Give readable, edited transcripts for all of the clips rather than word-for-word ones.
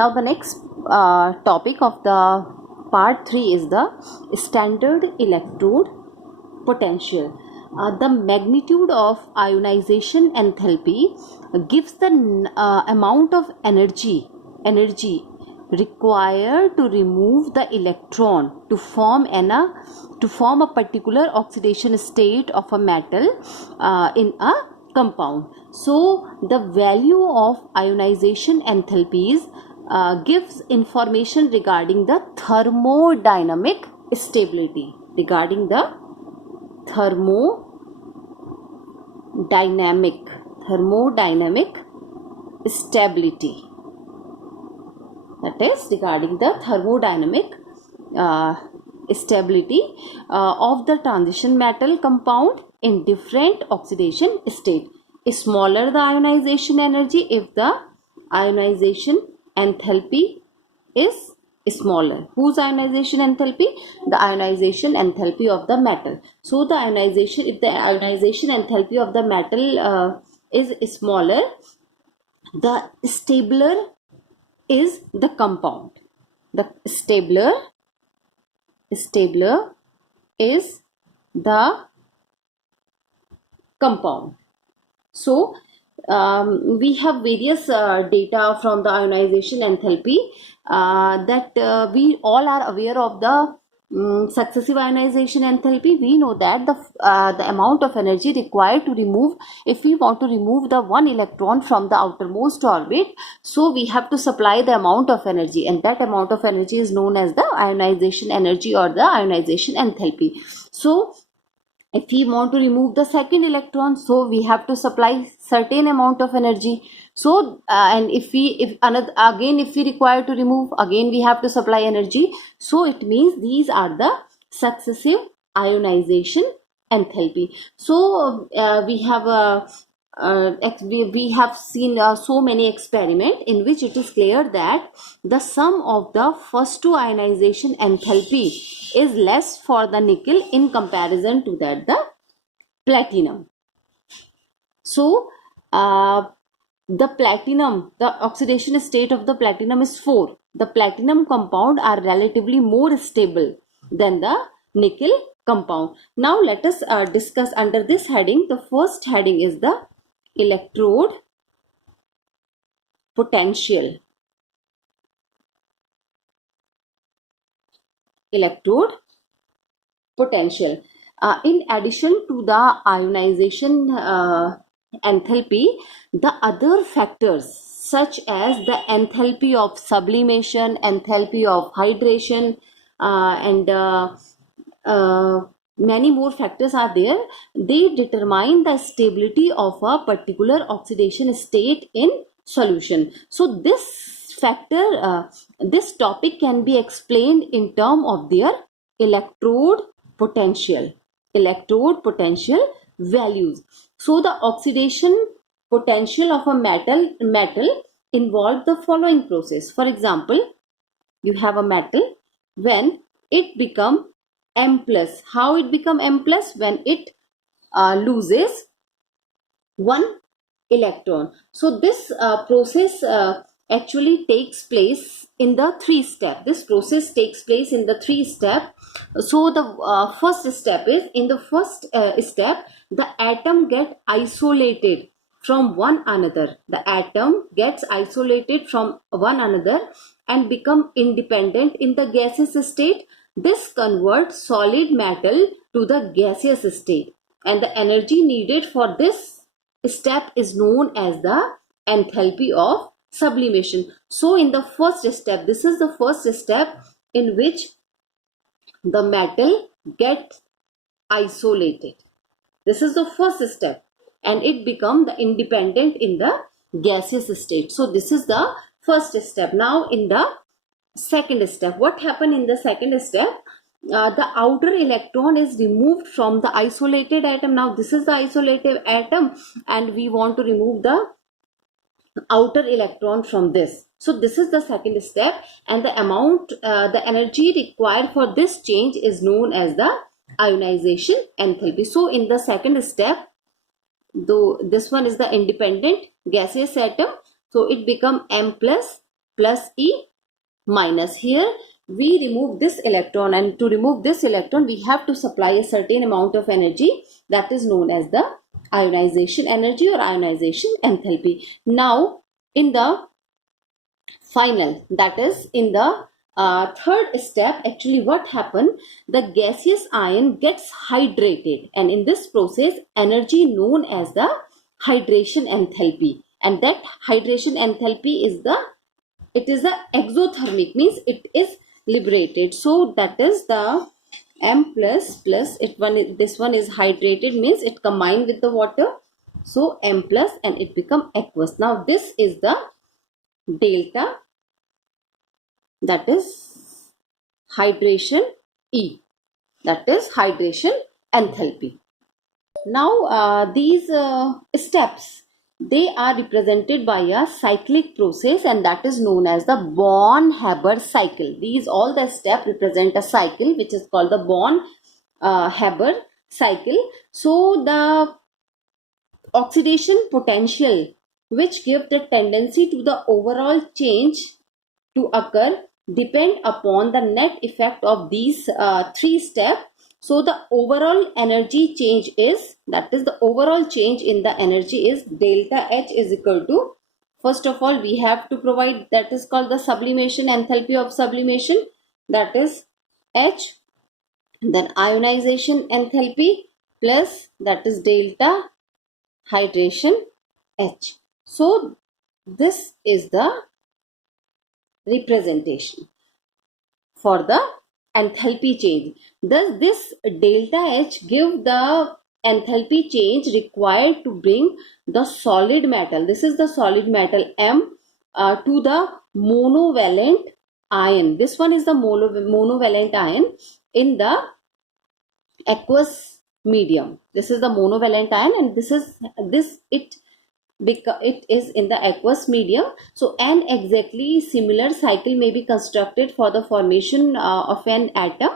Now the next topic of the part 3 is the standard electrode potential. The magnitude of ionization enthalpy gives the amount of energy required to remove the electron to form a particular oxidation state of a metal in a compound. So the value of ionization enthalpies gives information regarding the thermodynamic stability, thermodynamic stability, that is regarding the thermodynamic stability of the transition metal compound in different oxidation state. Smaller the ionization energy if the ionization enthalpy is smaller. Whose ionization enthalpy? The ionization enthalpy of the metal. So if the ionization enthalpy of the metal is smaller, the stabler is the compound. The stabler is the compound. So we have various data from the ionization enthalpy that we all are aware of the successive ionization enthalpy. We know that the amount of energy required to remove, if we want to remove the one electron from the outermost orbit, so we have to supply the amount of energy, and that amount of energy is known as the ionization energy or the ionization enthalpy. So if we want to remove the second electron, so we have to supply certain amount of energy. So and if we require to remove, again we have to supply energy. So it means these are the successive ionization enthalpy. So we have seen so many experiments in which it is clear that the sum of the first two ionization enthalpy is less for the nickel in comparison to that the platinum. So the oxidation state of the platinum is 4. The platinum compound are relatively more stable than the nickel compound. Now let us discuss under this heading. The first heading is the electrode potential. Electrode potential. In addition to the ionization enthalpy, the other factors such as the enthalpy of sublimation, enthalpy of hydration, and many more factors are there. They determine the stability of a particular oxidation state in solution. So this this topic can be explained in terms of their electrode potential values. So the oxidation potential of a metal involve the following process. For example, you have a metal when it become M+. How it become M+? When it loses one electron. So this process actually takes place in the 3 step. This process takes place in the 3 step. So the first step is, in the first step, the atom get isolated from one another. The atom gets isolated from one another and become independent in the gaseous state. This converts solid metal to the gaseous state, and the energy needed for this step is known as the enthalpy of sublimation. So in the first step, this is the first step in which the metal gets isolated. This is the first step, and it becomes the independent in the gaseous state. So this is the first step. Now in the second step, what happened in the second step? The outer electron is removed from the isolated atom. Now this is the isolated atom, and we want to remove the outer electron from this. So this is the second step, and the energy required for this change is known as the ionization enthalpy. So in the second step, though this one is the independent gaseous atom, so it become M+, plus E minus. Here we remove this electron, and to remove this electron we have to supply a certain amount of energy that is known as the ionization energy or ionization enthalpy. Now in the final, that is in the third step, actually what happened, the gaseous ion gets hydrated, and in this process energy known as the hydration enthalpy, and that hydration enthalpy is the exothermic, means it is liberated. So that is the M plus this one is hydrated, means it combined with the water, so M plus, and it become aqueous. Now this is the delta, that is hydration E, that is hydration enthalpy. Now these steps, they are represented by a cyclic process, and that is known as the Born-Haber cycle. These all the steps represent a cycle which is called the Born-Haber cycle. So the oxidation potential which give the tendency to the overall change to occur depend upon the net effect of these three steps. So the overall energy change is, that is the overall change in the energy is delta H is equal to, first of all we have to provide, that is called the sublimation enthalpy of sublimation, that is H, then ionization enthalpy plus, that is delta hydration H. So this is the representation for the enthalpy change. Thus this delta H give the enthalpy change required to bring the solid metal, this is the solid metal M, to the monovalent ion. This one is the monovalent ion in the aqueous medium. This is the monovalent ion, and it is in the aqueous medium. So an exactly similar cycle may be constructed for the formation of an atom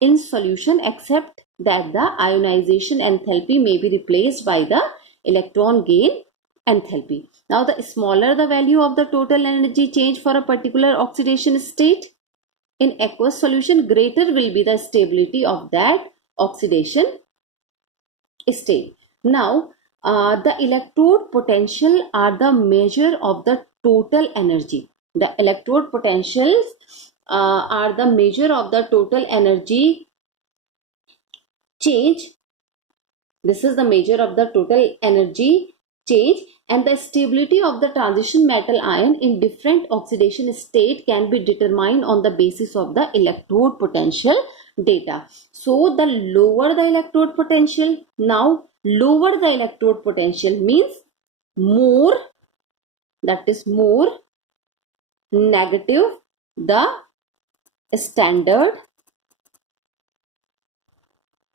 in solution, except that the ionization enthalpy may be replaced by the electron gain enthalpy. Now the smaller the value of the total energy change for a particular oxidation state in aqueous solution, greater will be the stability of that oxidation state. Now the electrode potential are the measure of the total energy. The electrode potentials are the measure of the total energy change. This is the measure of the total energy change, and the stability of the transition metal ion in different oxidation state can be determined on the basis of the electrode potential data. So the lower the electrode potential, now lower the electrode potential means more, that is more negative the standard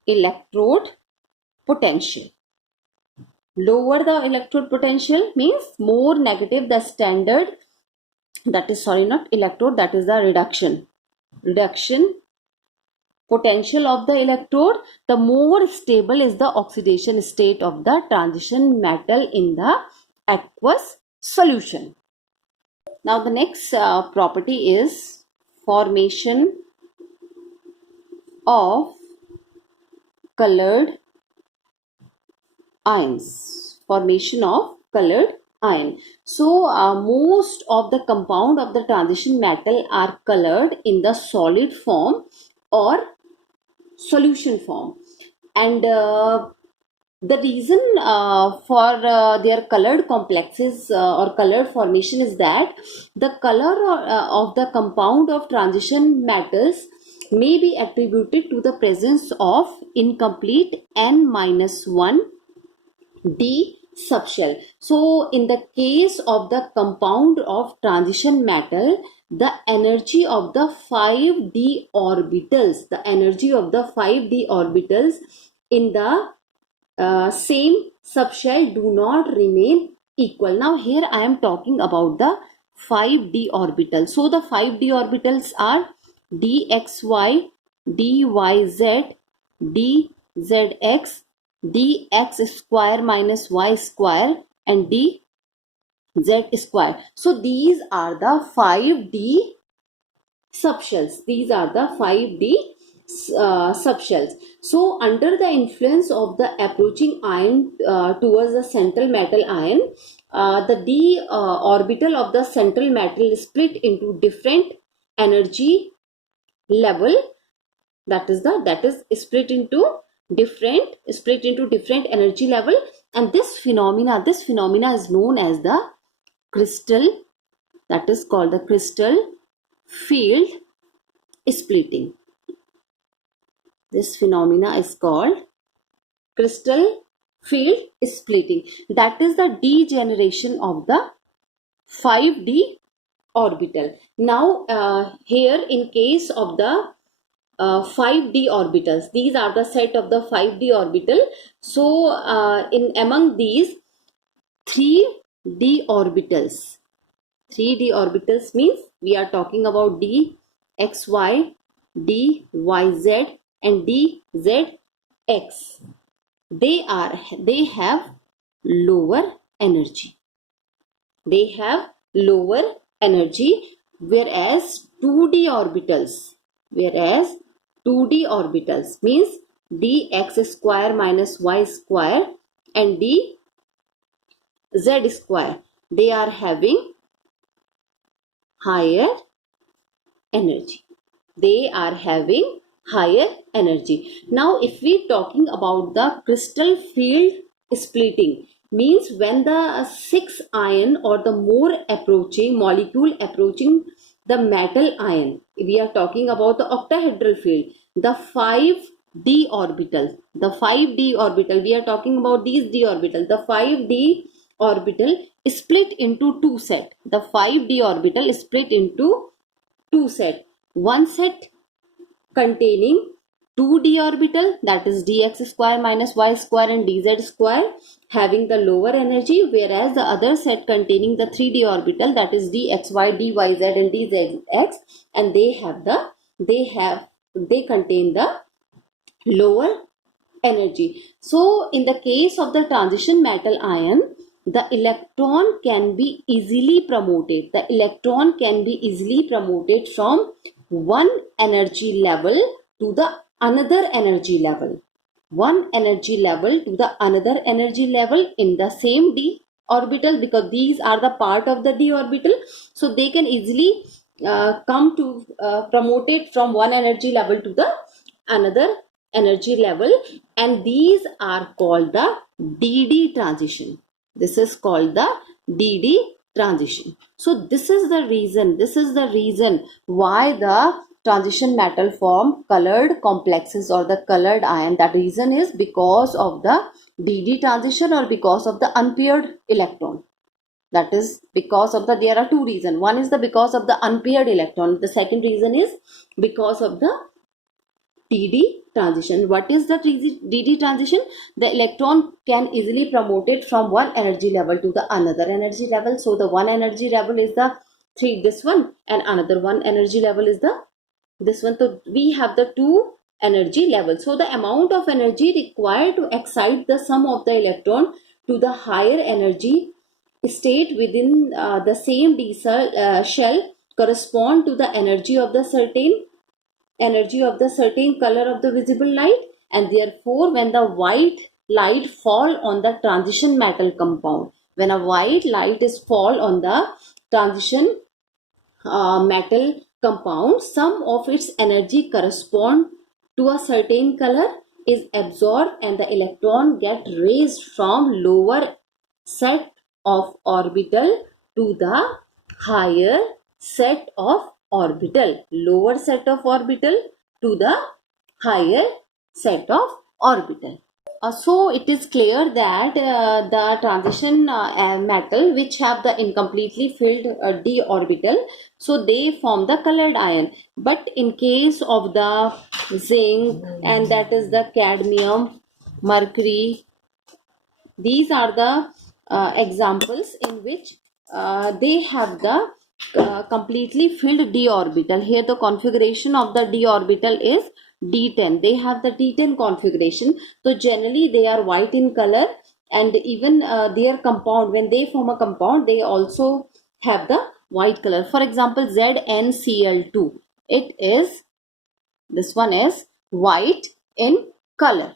electrode potential. Lower the electrode potential means more negative the standard, that is not electrode, that is the reduction potential of the electrode, the more stable is the oxidation state of the transition metal in the aqueous solution. Now the next property is formation of colored ions. Formation of colored ion. So most of the compound of the transition metal are colored in the solid form or solution form, and the reason for their colored complexes or colored formation is that the color of the compound of transition metals may be attributed to the presence of incomplete N-1 D subshell. So in the case of the compound of transition metal, the energy of the 5d orbitals, in the same subshell do not remain equal. Now here I am talking about the 5d orbitals. So the 5d orbitals are dxy, dyz, dzx, dx square minus y square, and dy Z square. So these are the 5D subshells. These are the 5D subshells. So under the influence of the approaching ion towards the central metal ion, the D orbital of the central metal is split into different energy level. That is split into different energy level, and this phenomena is known as the crystal, that is called the crystal field splitting. This phenomena is called crystal field splitting. That is the degeneration of the 5D orbital. Now here in case of the 5D orbitals, these are the set of the 5D orbital. So in among these 3D orbitals, 3D orbitals means we are talking about D xy, D yz and D zx. They have lower energy. They have lower energy, whereas 2D orbitals means dx square minus y square and d z square, they are having higher energy. They are having higher energy. Now if we talking about the crystal field splitting, means when the 6 ion or the more molecule approaching the metal ion, we are talking about the octahedral field, the 5D orbital, we are talking about these D orbital, the 5D orbital is split into two set. The 5D orbital is split into two set. One set containing 2D orbital, that is dx square minus y square and dz square, having the lower energy, whereas the other set containing the 3D orbital, that is dxy, dyz and dzx, and they contain the lower energy. So in the case of the transition metal ion, the electron can be easily promoted. The electron can be easily promoted from one energy level to the another energy level. One energy level to the another energy level in the same D orbital, because these are the part of the D orbital. So they can easily come to promote it from one energy level to the another energy level, and these are called the DD transition. This is called the DD transition. So this is the reason why the transition metal form colored complexes or the colored ion. That reason is because of the DD transition or because of the unpaired electron. That is because of the, there are two reasons. One is the because of the unpaired electron. The second reason is because of the DD transition. What is the DD transition? The electron can easily promote it from one energy level to the another energy level. So the one energy level is the this one, and another one energy level is the this one. So we have the two energy levels. So the amount of energy required to excite the sum of the electron to the higher energy state within the same D shell correspond to the energy of the certain color of the visible light, and therefore when the white light fall on the transition metal compound, when a white light is fall on the transition metal compound, some of its energy correspond to a certain color is absorbed and the electron get raised from lower set of orbital to the higher set of orbital, lower set of orbital to the higher set of orbital. So it is clear that the transition metal which have the incompletely filled D orbital, so they form the colored ion. But in case of the zinc, and that is the cadmium, mercury, these are the examples in which they have the completely filled D orbital. Here the configuration of the D orbital is D10. They have the D10 configuration. So generally they are white in color, and even their compound, when they form a compound, they also have the white color. For example, ZnCl2, it is, this one is white in color.